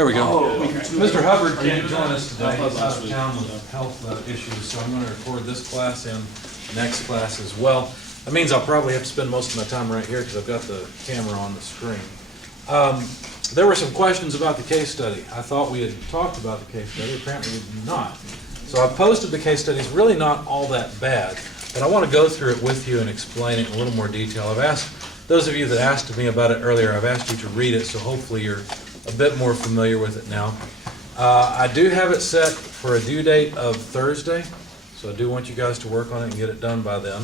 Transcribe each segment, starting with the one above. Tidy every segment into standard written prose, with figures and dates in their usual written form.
There we go. Oh, Mr. Hubbard can't join us today. He's out of town with health issues, so I'm going to record this class and next class as well. That means I'll probably have to spend most of my time right here because I've got the camera on the screen. There were some questions about the case study. I thought we had talked about the case study. Apparently we did not. So I posted the case study. It's really not all that bad, but I want to go through it with you and explain it in a little more detail. I've asked those of you that asked me about it earlier, I've asked you to read it, so hopefully you're a bit more familiar with it now. I do have it set for a due date of Thursday, so I do want you guys to work on it and get it done by then.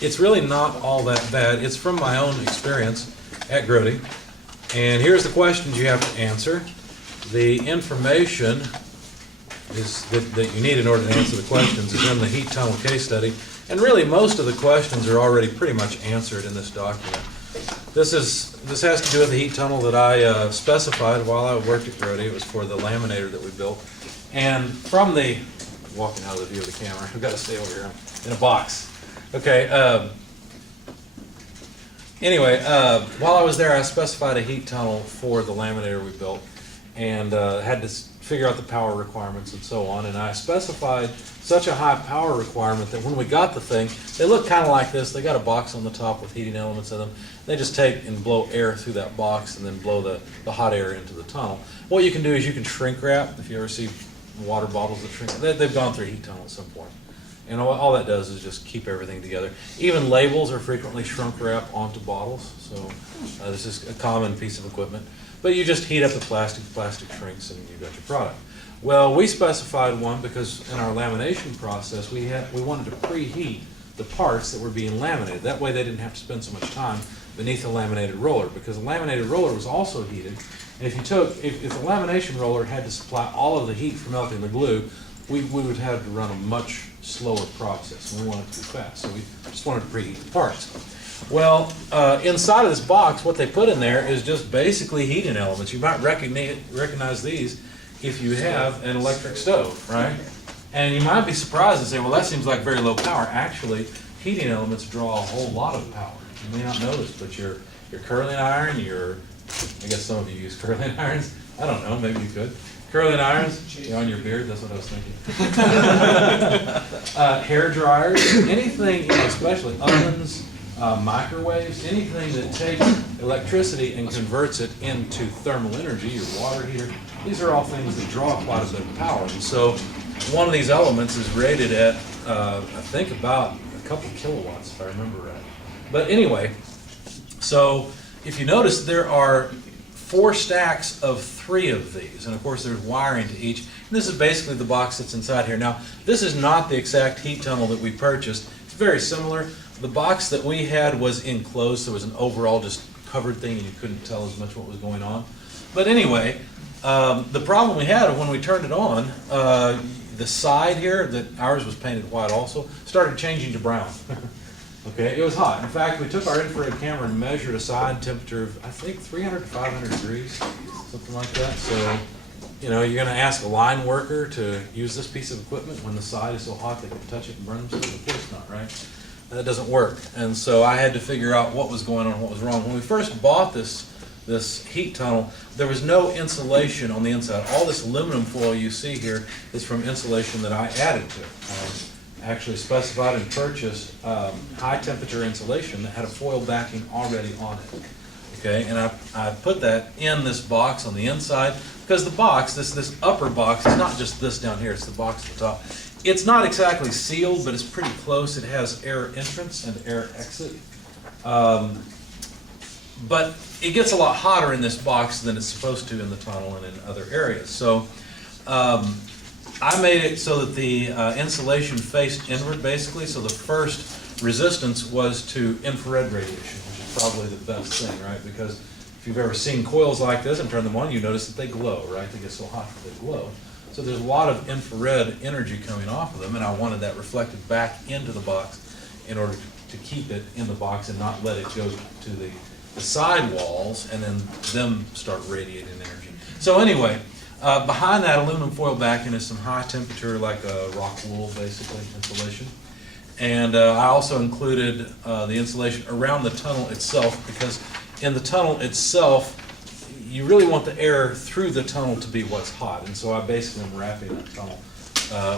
It's really not all that bad. It's from my own experience at Grody. And here's the questions you have to answer. The information is that you need in order to answer the questions is in the heat tunnel case study. And really most of the questions are already pretty much answered in this document. This has to do with the heat tunnel that I specified while I worked at Grody. It was for the laminator that we built. And from the, walking out of the view of the camera, I've got to stay over here in a box. Okay, anyway, while I was there I specified a heat tunnel for the laminator we built and had to figure out the power requirements and so on, and I specified such a high power requirement that when we got the thing, they look kind of like this. They got a box on the top with heating elements in them. They just take and blow air through that box and then blow the hot air into the tunnel. What you can do is you can shrink wrap. If you ever see water bottles that shrink, they've gone through a heat tunnel at some point. And all that does is just keep everything together. Even labels are frequently shrunk wrap onto bottles, so this is a common piece of equipment. But you just heat up the plastic shrinks, and you've got your product. Well, we specified one because in our lamination process, we wanted to preheat the parts that were being laminated. That way they didn't have to spend so much time beneath the laminated roller, because the laminated roller was also heated. And if the lamination roller had to supply all of the heat for melting the glue, we would have to run a much slower process, and we wanted it to be fast. So we just wanted to preheat the parts. Well, inside of this box, what they put in there is just basically heating elements. You might recognize these if you have an electric stove, right? And you might be surprised and say, well, that seems like very low power. Actually, heating elements draw a whole lot of power. You may not notice, but your curling iron, I guess some of you use curling irons. I don't know, maybe you could. Curling irons, on your beard, that's what I was thinking. Hair dryers, anything, especially ovens, microwaves, anything that takes electricity and converts it into thermal energy, your water heater, these are all things that draw quite a bit of power. And so one of these elements is rated at, I think about a couple kilowatts, if I remember right. But anyway, so if you notice, there are 4 stacks of 3 of these, and of course there's wiring to each. And this is basically the box that's inside here. Now, this is not the exact heat tunnel that we purchased. It's very similar. The box that we had was enclosed, so it was an overall just covered thing, and you couldn't tell as much what was going on. But anyway, the problem we had when we turned it on, the side here, that ours was painted white also, started changing to brown. Okay, it was hot. In fact, we took our infrared camera and measured a side temperature of, I think, 300 to 500 degrees, something like that. So, you're going to ask a line worker to use this piece of equipment when the side is so hot they can touch it and burn themselves? Of course not, right? That doesn't work. And so I had to figure out what was going on, what was wrong. When we first bought this heat tunnel, there was no insulation on the inside. All this aluminum foil you see here is from insulation that I added to it. Actually specified and purchased high temperature insulation that had a foil backing already on it. Okay, and I put that in this box on the inside because the box, this upper box, is not just this down here, it's the box at the top. It's not exactly sealed, but it's pretty close. It has air entrance and air exit. But it gets a lot hotter in this box than it's supposed to in the tunnel and in other areas. So I made it so that the insulation faced inward, basically, so the first resistance was to infrared radiation, which is probably the best thing, right? Because if you've ever seen coils like this and turn them on, you notice that they glow, right? They get so hot that they glow. So there's a lot of infrared energy coming off of them, and I wanted that reflected back into the box in order to keep it in the box and not let it go to the side walls and then them start radiating energy. So anyway, behind that aluminum foil backing is some high temperature, like rock wool, basically, insulation. And I also included the insulation around the tunnel itself, because in the tunnel itself, you really want the air through the tunnel to be what's hot, and so I basically am wrapping that tunnel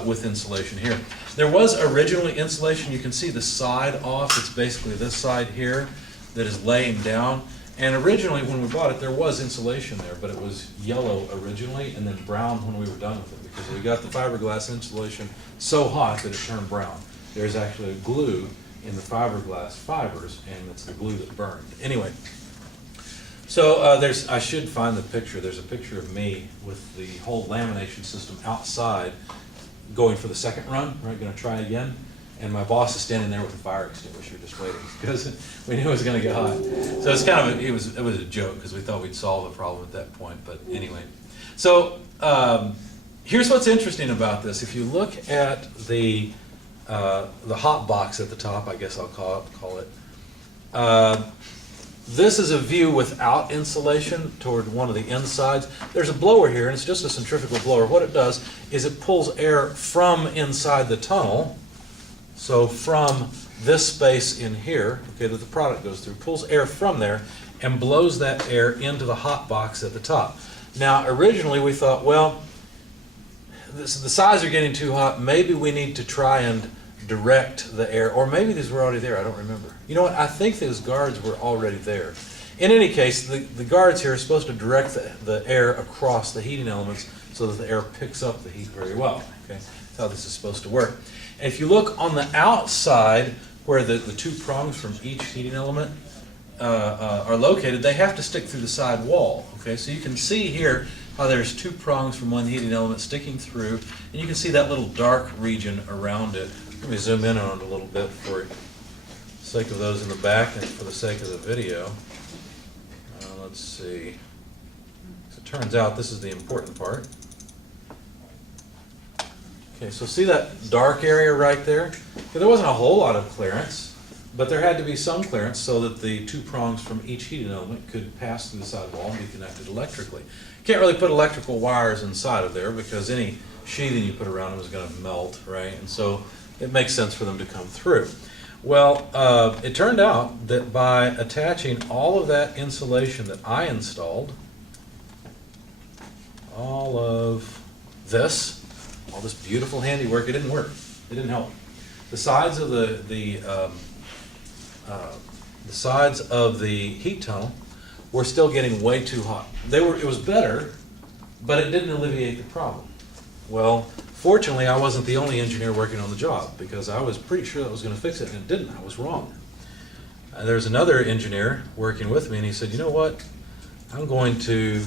with insulation here. There was originally insulation. You can see the side off. It's basically this side here that is laying down. And originally when we bought it, there was insulation there, but it was yellow originally and then brown when we were done with it, because we got the fiberglass insulation so hot that it turned brown. There's actually a glue in the fiberglass fibers, and it's the glue that burned. Anyway, so I should find the picture. There's a picture of me with the whole lamination system outside going for the second run, right, going to try again. And my boss is standing there with a fire extinguisher just waiting, because we knew it was going to get hot. So it's kind of, it was a joke, because we thought we'd solve the problem at that point, but anyway. So here's what's interesting about this. If you look at the hot box at the top, I guess I'll call it, this is a view without insulation toward one of the insides. There's a blower here, and it's just a centrifugal blower. What it does is it pulls air from inside the tunnel, so from this space in here, okay, that the product goes through, pulls air from there and blows that air into the hot box at the top. Now, originally we thought, well, the sides are getting too hot. Maybe we need to try and direct the air, or maybe these were already there, I don't remember. You know what, I think those guards were already there. In any case, the guards here are supposed to direct the air across the heating elements so that the air picks up the heat very well. Okay, that's how this is supposed to work. And if you look on the outside where the two prongs from each heating element are located, they have to stick through the side wall. Okay, so you can see here how there's two prongs from one heating element sticking through, and you can see that little dark region around it. Let me zoom in on it a little bit for the sake of those in the back and for the sake of the video. Let's see. So it turns out this is the important part. Okay, so see that dark area right there? Okay, there wasn't a whole lot of clearance, but there had to be some clearance so that the two prongs from each heating element could pass through the side wall and be connected electrically. You can't really put electrical wires inside of there because any sheathing you put around them is going to melt, right? And so it makes sense for them to come through. Well, it turned out that by attaching all of that insulation that I installed, all this beautiful handiwork, it didn't work. It didn't help. The sides of the sides of the heat tunnel were still getting way too hot. It was better, but it didn't alleviate the problem. Well, fortunately, I wasn't the only engineer working on the job, because I was pretty sure that was going to fix it, and it didn't. I was wrong. There's another engineer working with me, and he said, you know what? I'm going to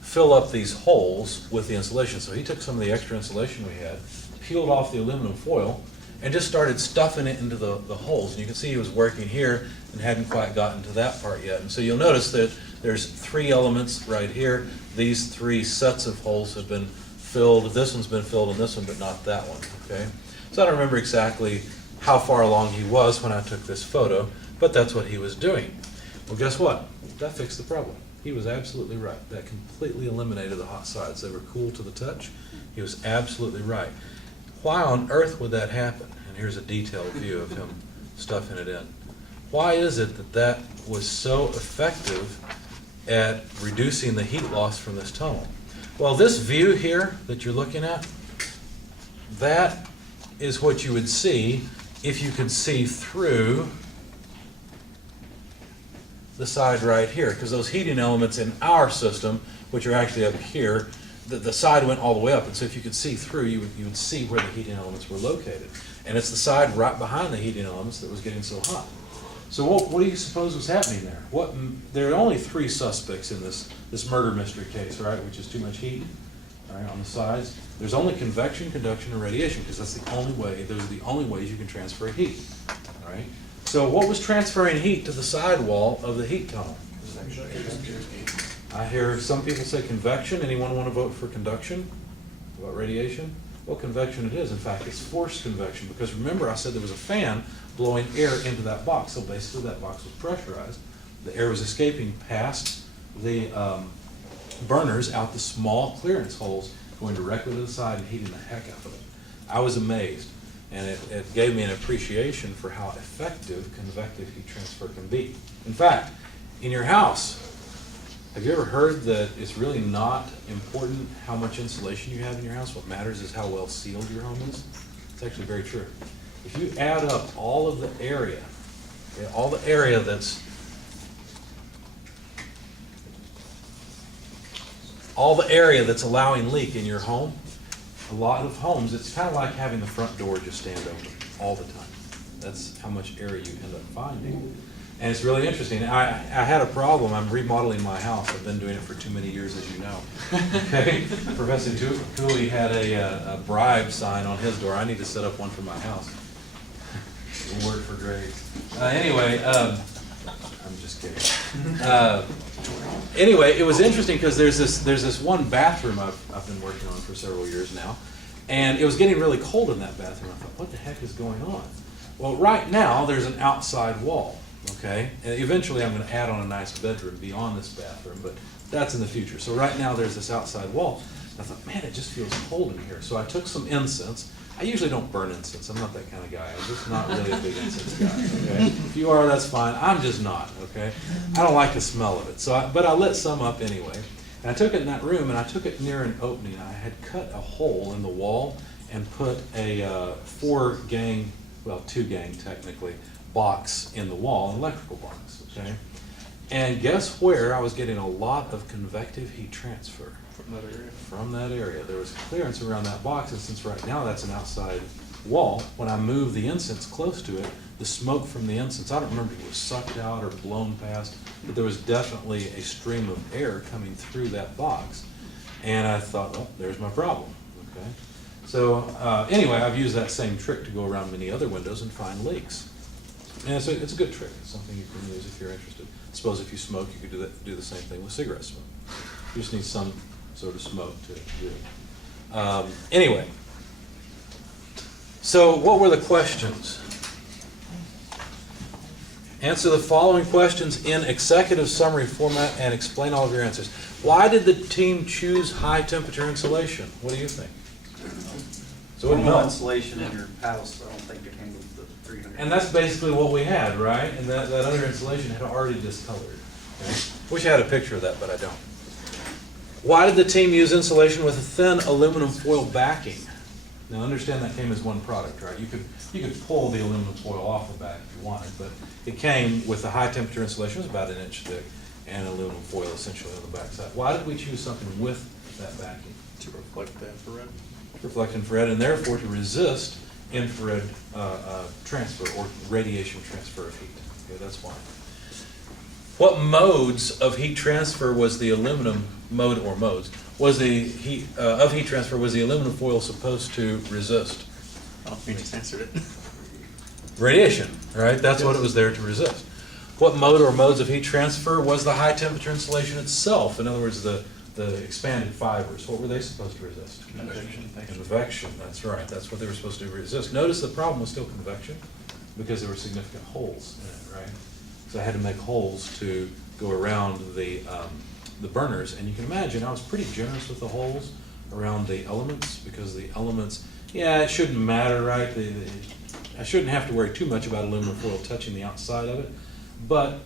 fill up these holes with the insulation. So he took some of the extra insulation we had, peeled off the aluminum foil, and just started stuffing it into the holes. And you can see he was working here and hadn't quite gotten to that part yet. And so you'll notice that there's three elements right here. These three sets of holes have been filled. This one's been filled and this one, but not that one, okay? So I don't remember exactly how far along he was when I took this photo, but that's what he was doing. Well, guess what? That fixed the problem. He was absolutely right. That completely eliminated the hot sides. They were cool to the touch. He was absolutely right. Why on earth would that happen? And here's a detailed view of him stuffing it in. Why is it that that was so effective at reducing the heat loss from this tunnel? Well, this view here that you're looking at, that is what you would see if you could see through the side right here, because those heating elements in our system, which are actually up here, the side went all the way up, and so if you could see through, you would see where the heating elements were located. And it's the side right behind the heating elements that was getting so hot. So what do you suppose was happening there? There are only three suspects in this murder mystery case, right, which is too much heat, right, on the sides. There's only convection, conduction, and radiation, because that's the only way, those are the only ways you can transfer heat, right? So what was transferring heat to the sidewall of the heat tunnel? I hear some people say convection. Anyone want to vote for conduction? About radiation? Well, convection it is. In fact, it's forced convection, because remember I said there was a fan blowing air into that box. So basically that box was pressurized. The air was escaping past the burners out the small clearance holes, going directly to the side and heating the heck out of it. I was amazed. And it gave me an appreciation for how effective convective heat transfer can be. In fact, in your house, Have you ever heard that it's really not important how much insulation you have in your house? What matters is how well sealed your home is. It's actually very true. If you add up all of the area, okay, all the area that's allowing leak in your home, a lot of homes, it's kind of like having the front door just stand open all the time. That's how much area you end up finding. And it's really interesting. I had a problem. I'm remodeling my house. I've been doing it for too many years, as you know. Okay? Professor Cooley had a bribe sign on his door. I need to set up one for my house. A word for grades. Anyway, I'm just kidding. Anyway, it was interesting because there's this one bathroom I've been working on for several years now, and it was getting really cold in that bathroom. I thought, what the heck is going on? Well, right now there's an outside wall. Okay, and eventually I'm going to add on a nice bedroom beyond this bathroom, but that's in the future. So right now there's this outside wall. I thought, man, it just feels cold in here. So I took some incense. I usually don't burn incense. I'm not that kind of guy. I'm just not really a big incense guy. Okay, if you are, that's fine. I'm just not. Okay, I don't like the smell of it. But I lit some up anyway. And I took it in that room, and I took it near an opening. I had cut a hole in the wall and put a 4-gang, well, 2-gang technically, box in the wall, an electrical box, okay? And guess where I was getting a lot of convective heat transfer? From that area? From that area. There was clearance around that box, and since right now that's an outside wall, when I move the incense close to it, the smoke from the incense, I don't remember if it was sucked out or blown past, but there was definitely a stream of air coming through that box. And I thought, well, there's my problem, okay? So anyway, I've used that same trick to go around many other windows and find leaks. And it's a good trick. It's something you can use if you're interested. I suppose if you smoke, you could do the same thing with cigarette smoke. You just need some sort of smoke to do it. Anyway, so what were the questions? Answer the following questions in executive summary format and explain all of your answers. Why did the team choose high temperature insulation? What do you think? So it Normal melts. insulation in your house, I don't think it handles the 300. And that's basically what we had, right? And that other insulation had already discolored. Okay? Wish I had a picture of that, but I don't. Why did the team use insulation with a thin aluminum foil backing? Now understand that came as one product, right? You could pull the aluminum foil off the back if you wanted, but it came with the high temperature insulation. It was about 1 inch thick and aluminum foil essentially on the back side. Why did we choose something with that backing? To reflect the infrared. Reflect infrared, and therefore to resist infrared transfer or radiation transfer of heat. Okay, that's why. What modes of heat transfer was the aluminum mode or modes was the heat of heat transfer was the aluminum foil supposed to resist? Oh, you just answered it. Radiation, right? That's what it was there to resist. What mode or modes of heat transfer was the high temperature insulation itself? In other words, the expanded fibers. What were they supposed to resist? Convection. Convection, that's right. That's what they were supposed to resist. Notice the problem was still convection because there were significant holes in it, right? So I had to make holes to go around the burners. And you can imagine I was pretty generous with the holes around the elements because the elements, yeah, it shouldn't matter, right? I shouldn't have to worry too much about aluminum foil touching the outside of it. But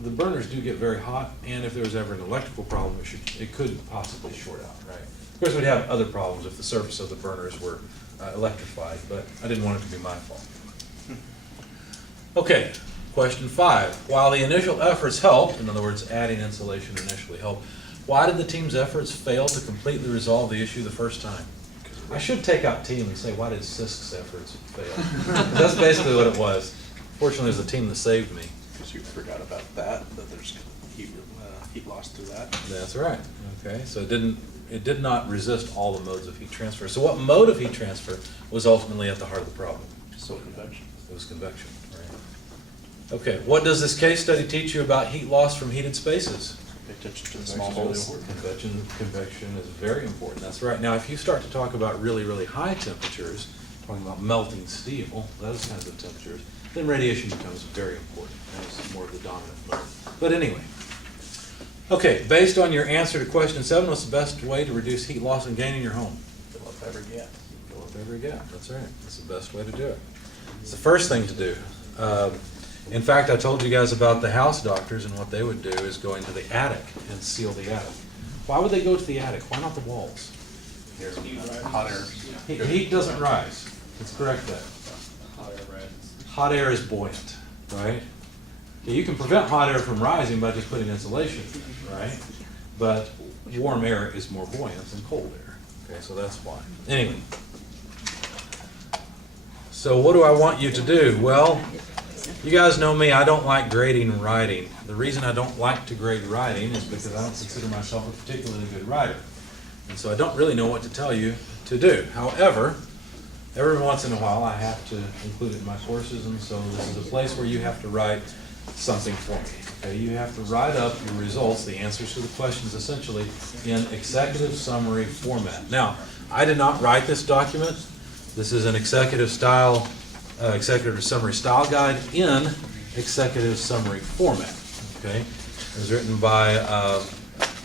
the burners do get very hot, and if there was ever an electrical problem, it could possibly short out, right? Of course, we'd have other problems if the surface of the burners were electrified, but I didn't want it to be my fault. Okay, question 5. While the initial efforts helped, in other words, adding insulation initially helped, why did the team's efforts fail to completely resolve the issue the first time? I should take out team and say, why did CISC's efforts fail? 'Cause that's basically what it was. Fortunately, it was the team that saved me. Because you forgot about that there's heat loss through that. That's right. Okay, so it did not resist all the modes of heat transfer. So what mode of heat transfer was ultimately at the heart of the problem? So convection. It was convection, right? Okay, what does this case study teach you about heat loss from heated spaces? Pay attention to the small Convection's holes. really important. Convection is very important. That's right. Now, if you start to talk about really, really high temperatures, talking about melting steel, those kinds of temperatures, then radiation becomes very important. That's more of the dominant mode. But anyway, okay, based on your answer to question 7, what's the best way to reduce heat loss and gain in your home? Fill up every gap. Fill up every gap. That's right. That's the best way to do it. It's the first thing to do. In fact, I told you guys about the house doctors, and what they would do is go into the attic and seal the attic. Why would they go to the attic? Why not the walls? Hot air. Heat doesn't rise. Let's correct that. Hot air is buoyant, right? Okay, you can prevent hot air from rising by just putting insulation, right? But warm air is more buoyant than cold air. Okay, so that's why. Anyway, so what do I want you to do? Well, you guys know me, I don't like grading writing. The reason I don't like to grade writing is because I don't consider myself a particularly good writer. And so I don't really know what to tell you to do. However, every once in a while I have to include it in my courses, and so this is a place where you have to write something for me. Okay, you have to write up your results, the answers to the questions, essentially in executive summary format. Now, I did not write this document. This is an executive summary style guide in executive summary format. Okay, it was written by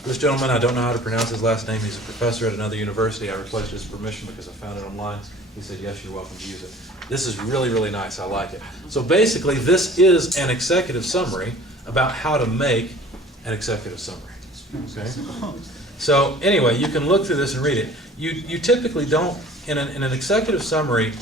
this gentleman. I don't know how to pronounce his last name. He's a professor at another university. I requested his permission because I found it online. He said, yes, you're welcome to use it. This is really, really nice. I like it. So basically, this is an executive summary about how to make an executive summary. Okay? So anyway, you can look through this and read it. You typically don't, in an executive summary,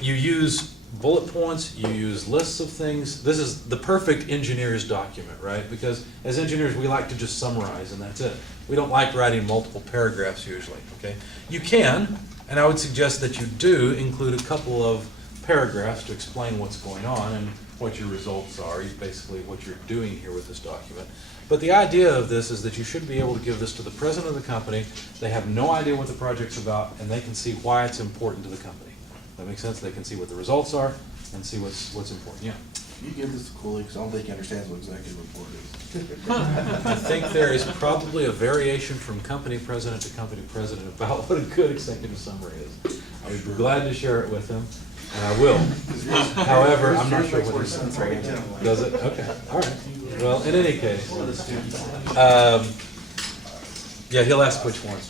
you use bullet points, you use lists of things. This is the perfect engineer's document, right? Because as engineers, we like to just summarize and that's it. We don't like writing multiple paragraphs usually, okay? You can, and I would suggest that you do include a couple of paragraphs to explain what's going on and what your results are, basically what you're doing here with this document. But the idea of this is that you should be able to give this to the president of the company. They have no idea what the project's about, and they can see why it's important to the company. That makes sense? They can see what the results are and see what's important. Yeah. You give this to Cooley, because I don't think he understands what executive report is. I think there is probably a variation from company president to company president about what a good executive summary is. I would be glad to share it with him, and I will. However, I'm not sure what it says. Does it? Okay. All right. Well, in any case, yeah, he'll ask which one.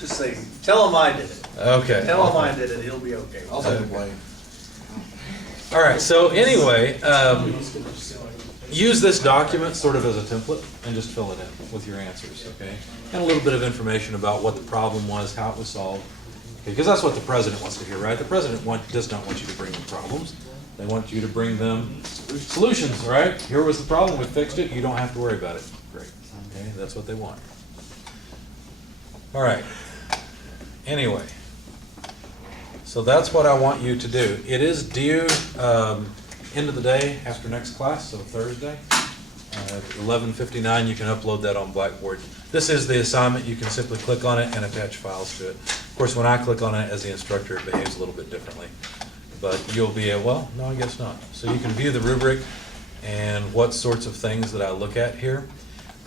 Just say, tell him I did it. Okay. Tell him I did it, he'll be okay. I'll take the blame. All right, so anyway, use this document sort of as a template and just fill it in with your answers, okay? And a little bit of information about what the problem was, how it was solved, because that's what the president wants to hear, right? The president does not want you to bring them problems. They want you to bring them solutions, right? Here was the problem, we fixed it, you don't have to worry about it. Great, okay, that's what they want. All right, anyway. So that's what I want you to do. It is due end of the day after next class, so Thursday. At 11:59, you can upload that on Blackboard. This is the assignment. You can simply click on it and attach files to it. Of course, when I click on it as the instructor, it behaves a little bit differently. But you'll be well, no, I guess not. So you can view the rubric and what sorts of things that I look at here.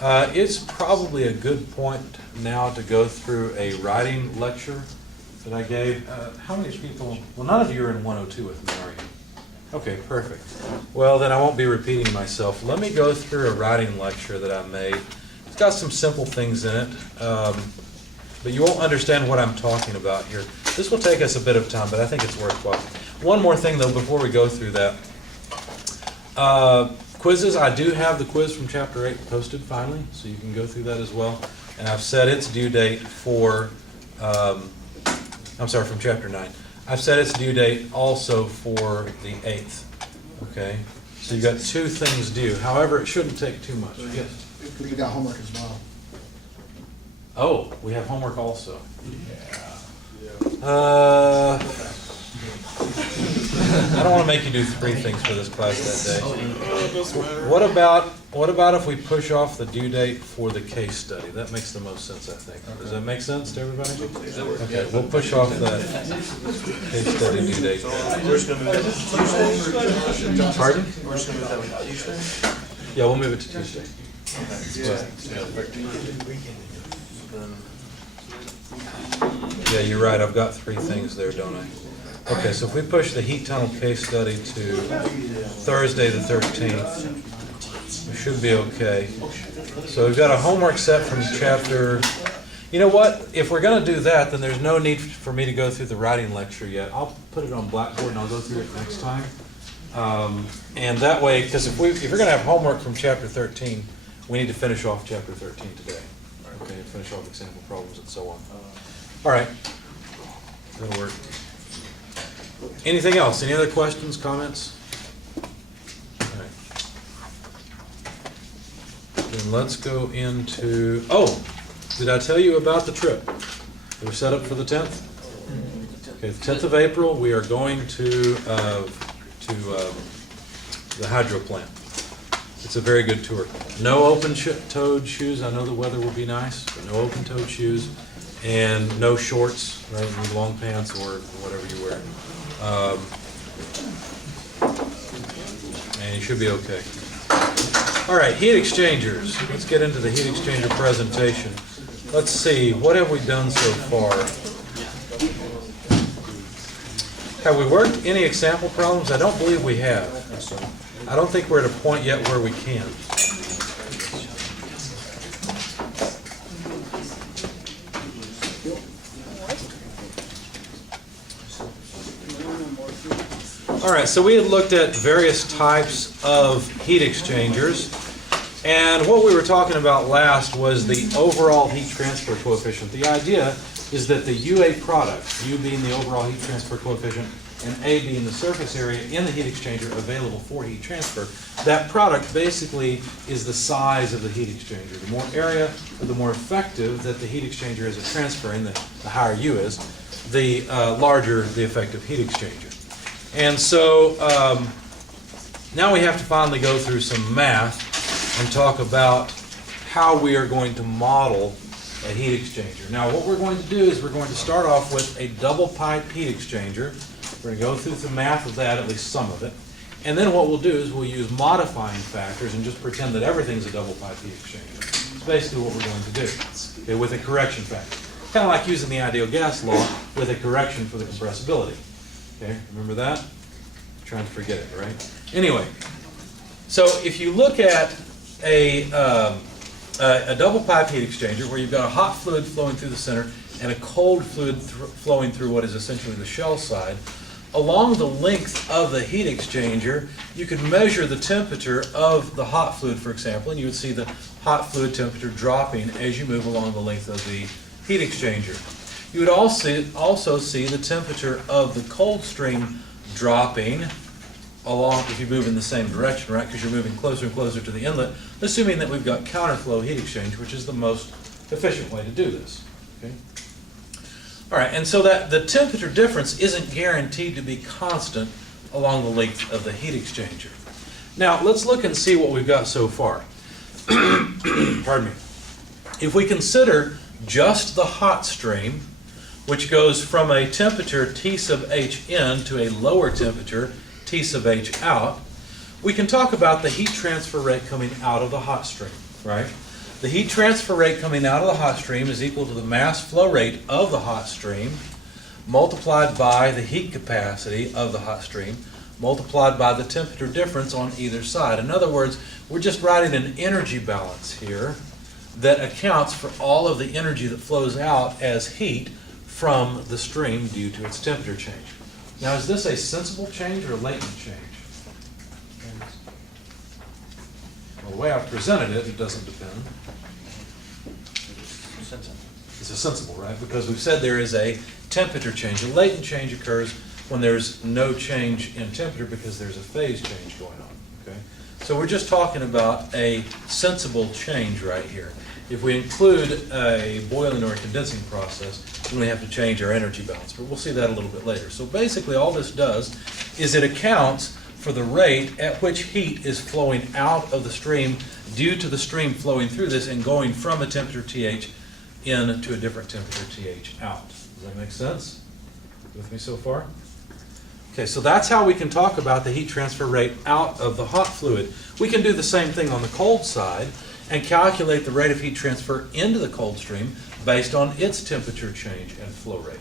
It's probably a good point now to go through a writing lecture that I gave. How many people? Well, none of you are in 102 with me, are you? Okay, perfect. Well, then I won't be repeating myself. Let me go through a writing lecture that I made. It's got some simple things in it, but you won't understand what I'm talking about here. This will take us a bit of time, but I think it's worthwhile. One more thing, though, before we go through that. Quizzes, I do have the quiz from Chapter 8 posted finally, so you can go through that as well. And I've set its due date for, from Chapter 9. I've set its due date also for the 8th, okay? So you've got 2 things due. However, it shouldn't take too much. Yes? Because we got homework as well. Oh, we have homework also. I don't want to make you do 3 things for this class that day. What about if we push off the due date for the case study? That makes the most sense, I think. Does that make sense to everybody? Okay, we'll push off the case study due date. Pardon? Yeah, we'll move it to Tuesday. Yeah, you're right. I've got 3 things there, don't I? Okay, so if we push the heat tunnel case study to Thursday the 13th, we should be okay. So we've got a homework set from chapter. You know what? If we're going to do that, then there's no need for me to go through the writing lecture yet. I'll put it on Blackboard and I'll go through it next time. And that way, because if you're going to have homework from Chapter 13, we need to finish off Chapter 13 today. Okay, finish off example problems and so on. All right, that'll work. Anything else? Any other questions, comments? All right. Then let's go into, oh, did I tell you about the trip? We're set up for the 10th? Okay, the 10th of April, we are going to the hydro plant. It's a very good tour. No open-toed shoes. I know the weather will be nice, but no open-toed shoes. And no shorts, right? You need long pants or whatever you wear. And you should be okay. All right, heat exchangers. Let's get into the heat exchanger presentation. Let's see, what have we done so far? Have we worked any example problems? I don't believe we have. I don't think we're at a point yet where we can. All right, so we had looked at various types of heat exchangers, and what we were talking about last was the overall heat transfer coefficient. The idea is that the UA product, U being the overall heat transfer coefficient, and A being the surface area in the heat exchanger available for heat transfer, that product basically is the size of the heat exchanger. The more area, or the more effective that the heat exchanger is at transferring, the higher U is, the larger the effective heat exchanger. And so now we have to finally go through some math and talk about how we are going to model a heat exchanger. Now what we're going to do is we're going to start off with a double pipe heat exchanger. We're going to go through the math of that, at least some of it. And then what we'll do is we'll use modifying factors and just pretend that everything's a double pipe heat exchanger. It's basically what we're going to do, okay, with a correction factor. Kind of like using the ideal gas law with a correction for the compressibility. Okay, remember that? I'm trying to forget it, right? Anyway, so if you look at a double pipe heat exchanger where you've got a hot fluid flowing through the center and a cold fluid flowing through what is essentially the shell side, along the length of the heat exchanger, you could measure the temperature of the hot fluid, for example, and you would see the hot fluid temperature dropping as you move along the length of the heat exchanger. You would also see the temperature of the cold stream dropping along if you move in the same direction, right? Because you're moving closer and closer to the inlet, assuming that we've got counterflow heat exchange, which is the most efficient way to do this. Okay? All right, and so that the temperature difference isn't guaranteed to be constant along the length of the heat exchanger. Now, let's look and see what we've got so far. Pardon me. If we consider just the hot stream, which goes from a temperature T sub H in to a lower temperature T sub H out, we can talk about the heat transfer rate coming out of the hot stream, right? The heat transfer rate coming out of the hot stream is equal to the mass flow rate of the hot stream multiplied by the heat capacity of the hot stream multiplied by the temperature difference on either side. In other words, we're just writing an energy balance here that accounts for all of the energy that flows out as heat from the stream due to its temperature change. Now, is this a sensible change or a latent change? Well, the way I've presented it, it doesn't depend. It's a sensible, right? Because we've said there is a temperature change. A latent change occurs when there's no change in temperature because there's a phase change going on. Okay? So we're just talking about a sensible change right here. If we include a boiling or a condensing process, then we have to change our energy balance. But we'll see that a little bit later. So basically all this does is it accounts for the rate at which heat is flowing out of the stream due to the stream flowing through this and going from a temperature TH in to a different temperature TH out. Does that make sense? With me so far? Okay, so that's how we can talk about the heat transfer rate out of the hot fluid. We can do the same thing on the cold side and calculate the rate of heat transfer into the cold stream based on its temperature change and flow rate.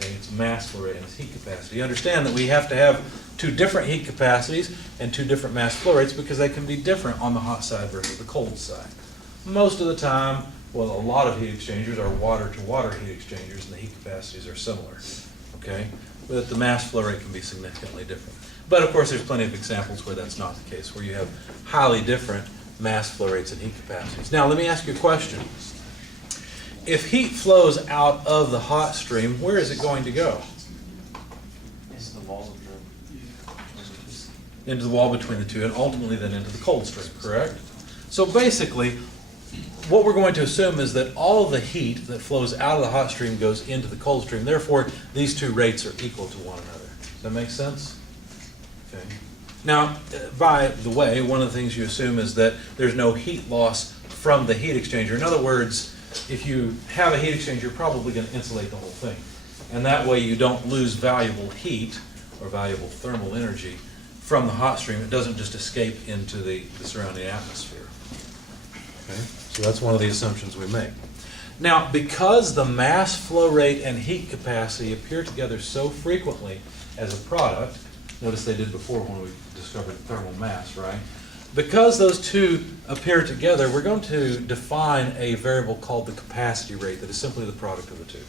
Okay, its mass flow rate and its heat capacity. You understand that we have to have two different heat capacities and two different mass flow rates because they can be different on the hot side versus the cold side. Most of the time, well, a lot of heat exchangers are water-to-water heat exchangers and the heat capacities are similar. Okay? But the mass flow rate can be significantly different. But of course, there's plenty of examples where that's not the case, where you have highly different mass flow rates and heat capacities. Now, let me ask you a question. If heat flows out of the hot stream, where is it going to go? Into the wall between the two, and ultimately then into the cold stream, correct? So basically, what we're going to assume is that all of the heat that flows out of the hot stream goes into the cold stream. Therefore, these two rates are equal to one another. Does that make sense? Okay. Now, by the way, one of the things you assume is that there's no heat loss from the heat exchanger. In other words, if you have a heat exchanger, you're probably going to insulate the whole thing. And that way you don't lose valuable heat or valuable thermal energy from the hot stream. It doesn't just escape into the surrounding atmosphere. Okay? So that's one of the assumptions we make. Now, because the mass flow rate and heat capacity appear together so frequently as a product, notice they did before when we discovered thermal mass, right? Because those two appear together, we're going to define a variable called the capacity rate that is simply the product of the two.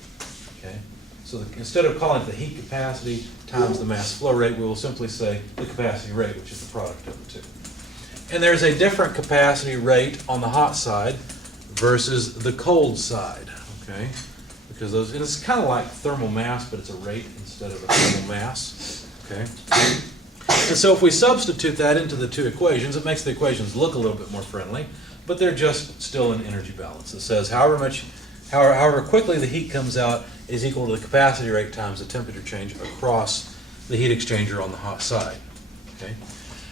Okay? So instead of calling it the heat capacity times the mass flow rate, we will simply say the capacity rate, which is the product of the two. And there's a different capacity rate on the hot side versus the cold side, okay? Because those, and it's kind of like thermal mass, but it's a rate instead of a thermal mass, okay? And so if we substitute that into the two equations, it makes the equations look a little bit more friendly, but they're just still an energy balance. It says however quickly the heat comes out is equal to the capacity rate times the temperature change across the heat exchanger on the hot side, okay?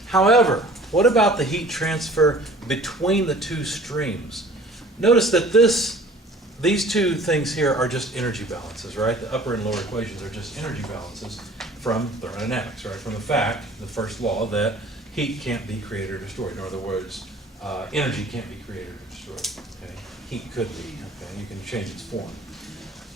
However, what about the heat transfer between the two streams? Notice that these two things here are just energy balances, right? The upper and lower equations are just energy balances from thermodynamics, right? From the fact, the first law, that heat can't be created or destroyed. In other words, energy can't be created or destroyed. Okay? Heat could be. Okay? You can change its form.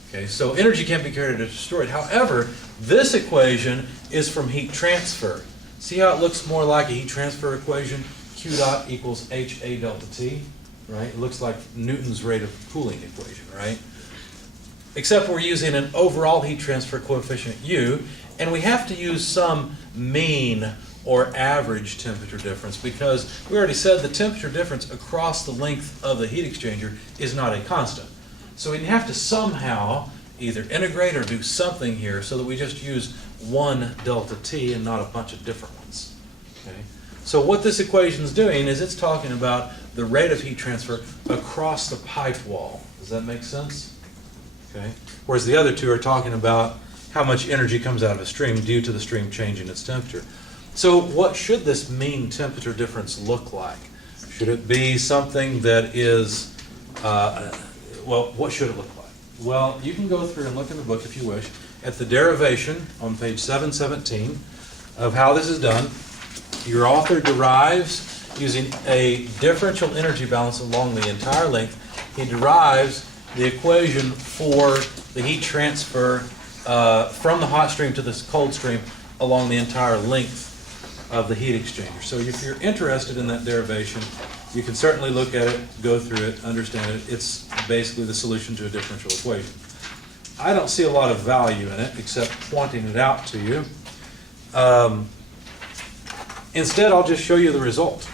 Okay? So energy can't be created or destroyed. However, this equation is from heat transfer. See how it looks more like a heat transfer equation? Q dot equals HA delta T, right? It looks like Newton's rate of cooling equation, right? Except we're using an overall heat transfer coefficient U, and we have to use some mean or average temperature difference because we already said the temperature difference across the length of the heat exchanger is not a constant. So we have to somehow either integrate or do something here so that we just use one delta T and not a bunch of different ones. Okay? So what this equation is doing is it's talking about the rate of heat transfer across the pipe wall. Does that make sense? Okay. Whereas the other two are talking about how much energy comes out of a stream due to the stream changing its temperature. So what should this mean temperature difference look like? Should it be something that is, well, what should it look like? Well, you can go through and look in the book if you wish at the derivation on page 717 of how this is done. Your author derives using a differential energy balance along the entire length. He derives the equation for the heat transfer from the hot stream to this cold stream along the entire length of the heat exchanger. So if you're interested in that derivation, you can certainly look at it, go through it, understand it. It's basically the solution to a differential equation. I don't see a lot of value in it except pointing it out to you. Instead, I'll just show you the result.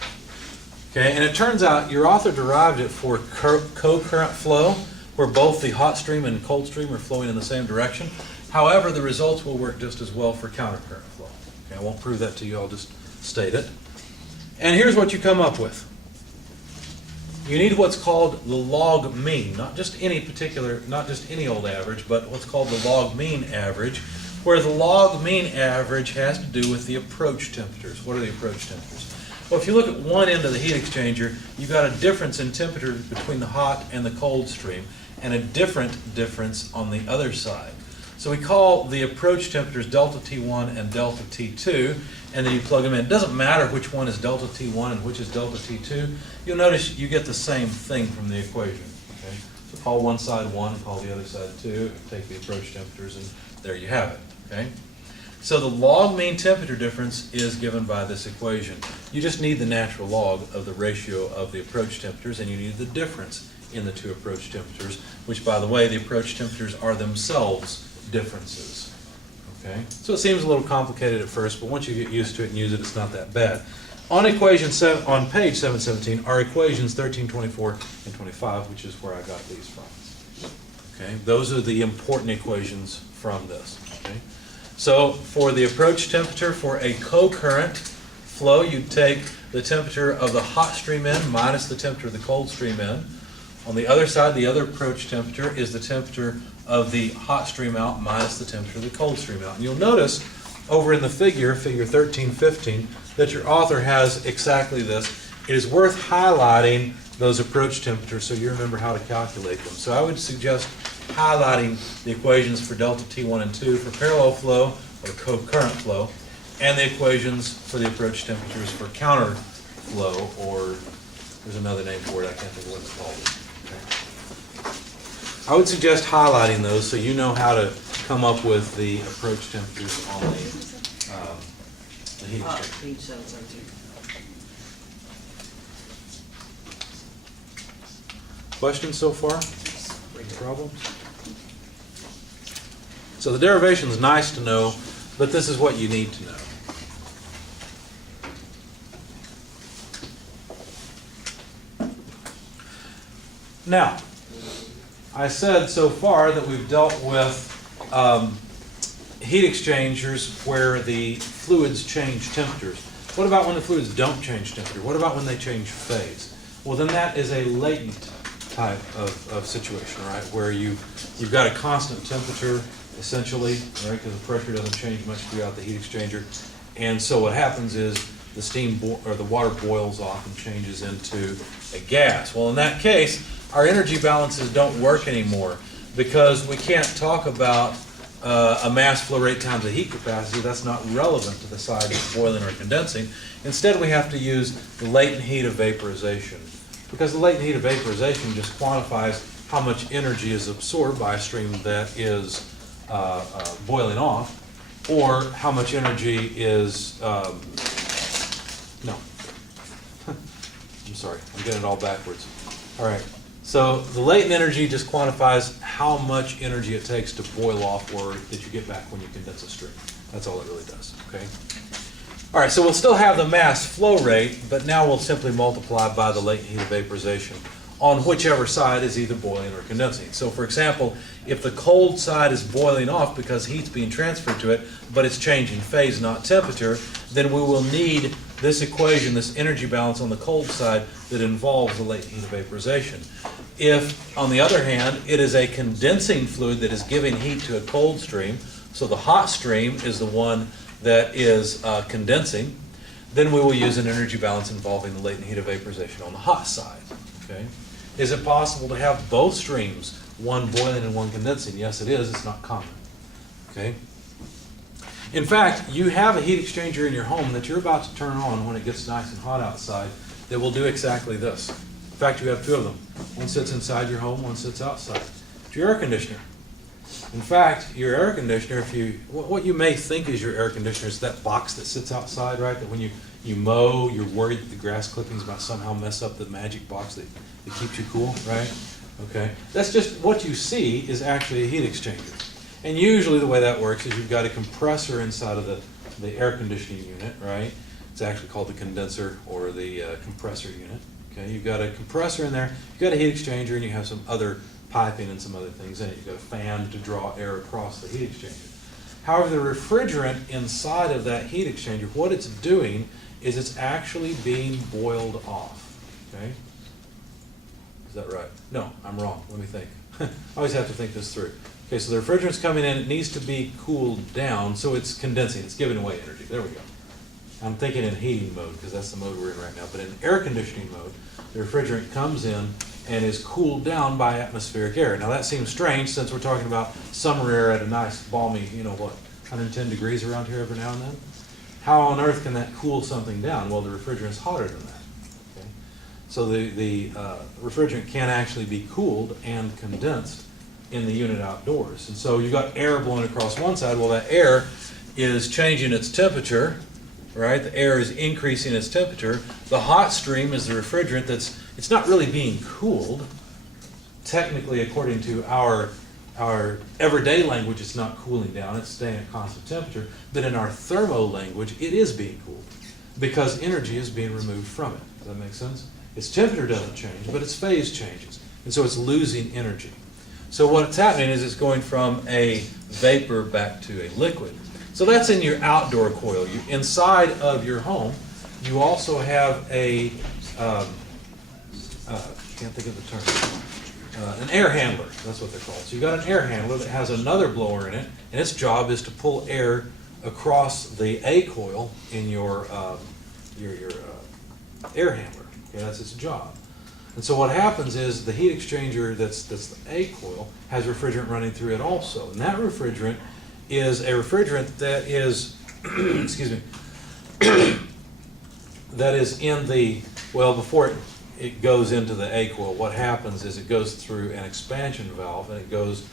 Okay, and it turns out your author derived it for co-current flow, where both the hot stream and cold stream are flowing in the same direction. However, the results will work just as well for countercurrent flow. Okay, I won't prove that to you, I'll just state it. And here's what you come up with. You need what's called the log mean, not just any old average, but what's called the log mean average, where the log mean average has to do with the approach temperatures. What are the approach temperatures? Well, if you look at one end of the heat exchanger, you've got a difference in temperature between the hot and the cold stream, and a different difference on the other side. So we call the approach temperatures delta T1 and delta T2, and then you plug them in. It doesn't matter which one is delta T1 and which is delta T2. You'll notice you get the same thing from the equation. Okay? So call one side 1, call the other side 2, take the approach temperatures, and there you have it. Okay? So the log mean temperature difference is given by this equation. You just need the natural log of the ratio of the approach temperatures, and you need the difference in the two approach temperatures, which, by the way, the approach temperatures are themselves differences. Okay? So it seems a little complicated at first, but once you get used to it and use it, it's not that bad. On on page 717 are equations 13, 24, and 25, which is where I got these from. Okay? Those are the important equations from this. Okay? So for the approach temperature for a co-current flow, you take the temperature of the hot stream in minus the temperature of the cold stream in. On the other side, the other approach temperature is the temperature of the hot stream out minus the temperature of the cold stream out. And you'll notice over in the figure 1315, that your author has exactly this. It is worth highlighting those approach temperatures so you remember how to calculate them. So I would suggest highlighting the equations for delta T1 and 2 for parallel flow or co-current flow, and the equations for the approach temperatures for counter flow, or there's another name for it, I can't think of what it's called. Okay. I would suggest highlighting those so you know how to come up with the approach temperatures on the heat exchanger. Page 717. Questions so far? Any problems? So the derivation is nice to know, but this is what you need to know. Now, I said so far that we've dealt with heat exchangers where the fluids change temperatures. What about when the fluids don't change temperature? What about when they change phase? Well, then that is a latent type of situation, right? Where you've got a constant temperature, essentially, right? Because the pressure doesn't change much throughout the heat exchanger. And so what happens is the steam or the water boils off and changes into a gas. Well, in that case, our energy balances don't work anymore because we can't talk about a mass flow rate times a heat capacity. That's not relevant to the side of boiling or condensing. Instead, we have to use the latent heat of vaporization, because the latent heat of vaporization just quantifies how much energy is absorbed by a stream that is boiling off, or how much energy is, no, I'm sorry, I'm getting it all backwards. All right. So the latent energy just quantifies how much energy it takes to boil off or that you get back when you condense a stream. That's all it really does, okay? All right, so we'll still have the mass flow rate, but now we'll simply multiply by the latent heat of vaporization on whichever side is either boiling or condensing. So for example, if the cold side is boiling off because heat's being transferred to it, but it's changing phase, not temperature, then we will need this equation, this energy balance on the cold side that involves the latent heat of vaporization. If, on the other hand, it is a condensing fluid that is giving heat to a cold stream, so the hot stream is the one that is condensing, then we will use an energy balance involving the latent heat of vaporization on the hot side. Okay? Is it possible to have both streams, one boiling and one condensing? Yes, it is. It's not common. Okay? In fact, you have a heat exchanger in your home that you're about to turn on when it gets nice and hot outside that will do exactly this. In fact, you have two of them. One sits inside your home, one sits outside. It's your air conditioner. In fact, your air conditioner, what you may think is your air conditioner is that box that sits outside, right? That when you mow, you're worried that the grass clippings might somehow mess up the magic box that keeps you cool, right? Okay. That's just what you see is actually a heat exchanger. And usually the way that works is you've got a compressor inside of the air conditioning unit, right? It's actually called the condenser or the compressor unit. Okay, you've got a compressor in there, you've got a heat exchanger, and you have some other piping and some other things in it. You've got a fan to draw air across the heat exchanger. However, the refrigerant inside of that heat exchanger, what it's doing is it's actually being boiled off. Okay? Is that right? No, I'm wrong. Let me think. I always have to think this through. Okay, so the refrigerant's coming in, it needs to be cooled down, so it's condensing, it's giving away energy. There we go. I'm thinking in heating mode because that's the mode we're in right now. But in air conditioning mode, the refrigerant comes in and is cooled down by atmospheric air. Now that seems strange since we're talking about summer air at a nice balmy, 110 degrees around here every now and then. How on earth can that cool something down? Well, the refrigerant's hotter than that. Okay? So the refrigerant can actually be cooled and condensed in the unit outdoors. And so you've got air blowing across one side. Well, that air is changing its temperature, right? The air is increasing its temperature. The hot stream is the refrigerant it's not really being cooled, technically according to our our everyday language, it's not cooling down, it's staying at constant temperature, but in our thermo language, it is being cooled because energy is being removed from it. Does that make sense? Its temperature doesn't change, but its phase changes, and so it's losing energy. So what's happening is it's going from a vapor back to a liquid. So that's in your outdoor coil. Inside of your home, you also have a, can't think of the term, an air handler. That's what they're called. So you've got an air handler that has another blower in it, and its job is to pull air across the A coil in your air handler. Okay, that's its job. And so what happens is the heat exchanger that's the A coil has refrigerant running through it also. And that refrigerant is a refrigerant that is, excuse me, that is in the, well, before it goes into the A coil, what happens is it goes through an expansion valve, and it goes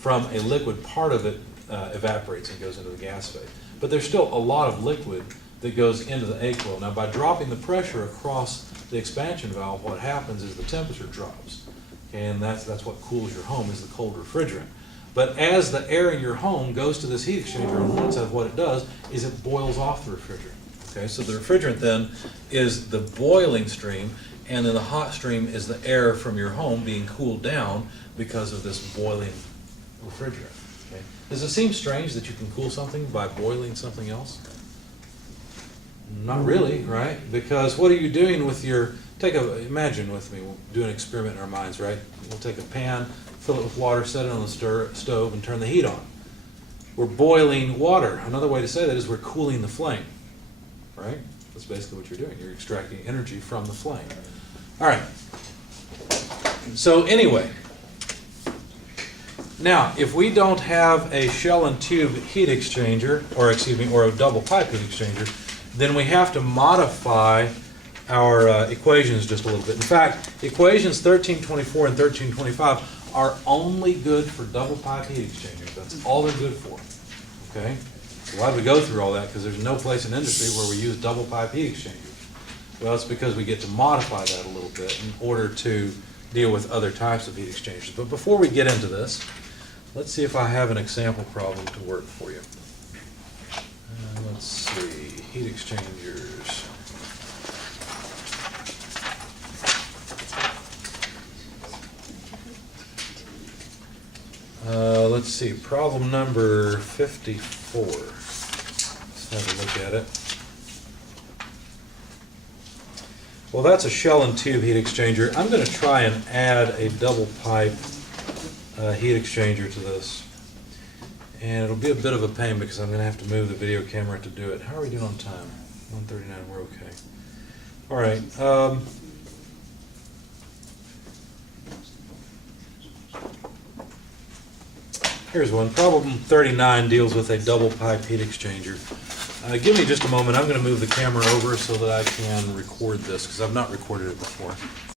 from a liquid, part of it evaporates and goes into the gas phase. But there's still a lot of liquid that goes into the A coil. Now, by dropping the pressure across the expansion valve, what happens is the temperature drops. Okay, and that's what cools your home, is the cold refrigerant. But as the air in your home goes to this heat exchanger on one side, what it does is it boils off the refrigerant. Okay, so the refrigerant then is the boiling stream, and then the hot stream is the air from your home being cooled down because of this boiling refrigerant. Okay. Does it seem strange that you can cool something by boiling something else? Not really, right? Because what are you doing with your, imagine with me, we'll do an experiment in our minds, right? We'll take a pan, fill it with water, set it on the stove, and turn the heat on. We're boiling water. Another way to say that is we're cooling the flame, right? That's basically what you're doing. You're extracting energy from the flame. All right. So anyway, now if we don't have a shell and tube heat exchanger, or excuse me, or a double pipe heat exchanger, then we have to modify our equations just a little bit. In fact, equations 1324 and 1325 are only good for double pipe heat exchangers. That's all they're good for. Okay? So why do we go through all that? Because there's no place in industry where we use double pipe heat exchangers. Well, it's because we get to modify that a little bit in order to deal with other types of heat exchangers. But before we get into this, let's see if I have an example problem to work for you. Let's see, heat exchangers. Let's see, problem number 54. Let's have a look at it. Well, that's a shell and tube heat exchanger. I'm going to try and add a double pipe heat exchanger to this. And it'll be a bit of a pain because I'm going to have to move the video camera to do it. How are we doing on time? 1:39, we're okay. All right. Here's one. Problem 39 deals with a double pipe heat exchanger. Give me just a moment. I'm going to move the camera over so that I can record this because I've not recorded it before.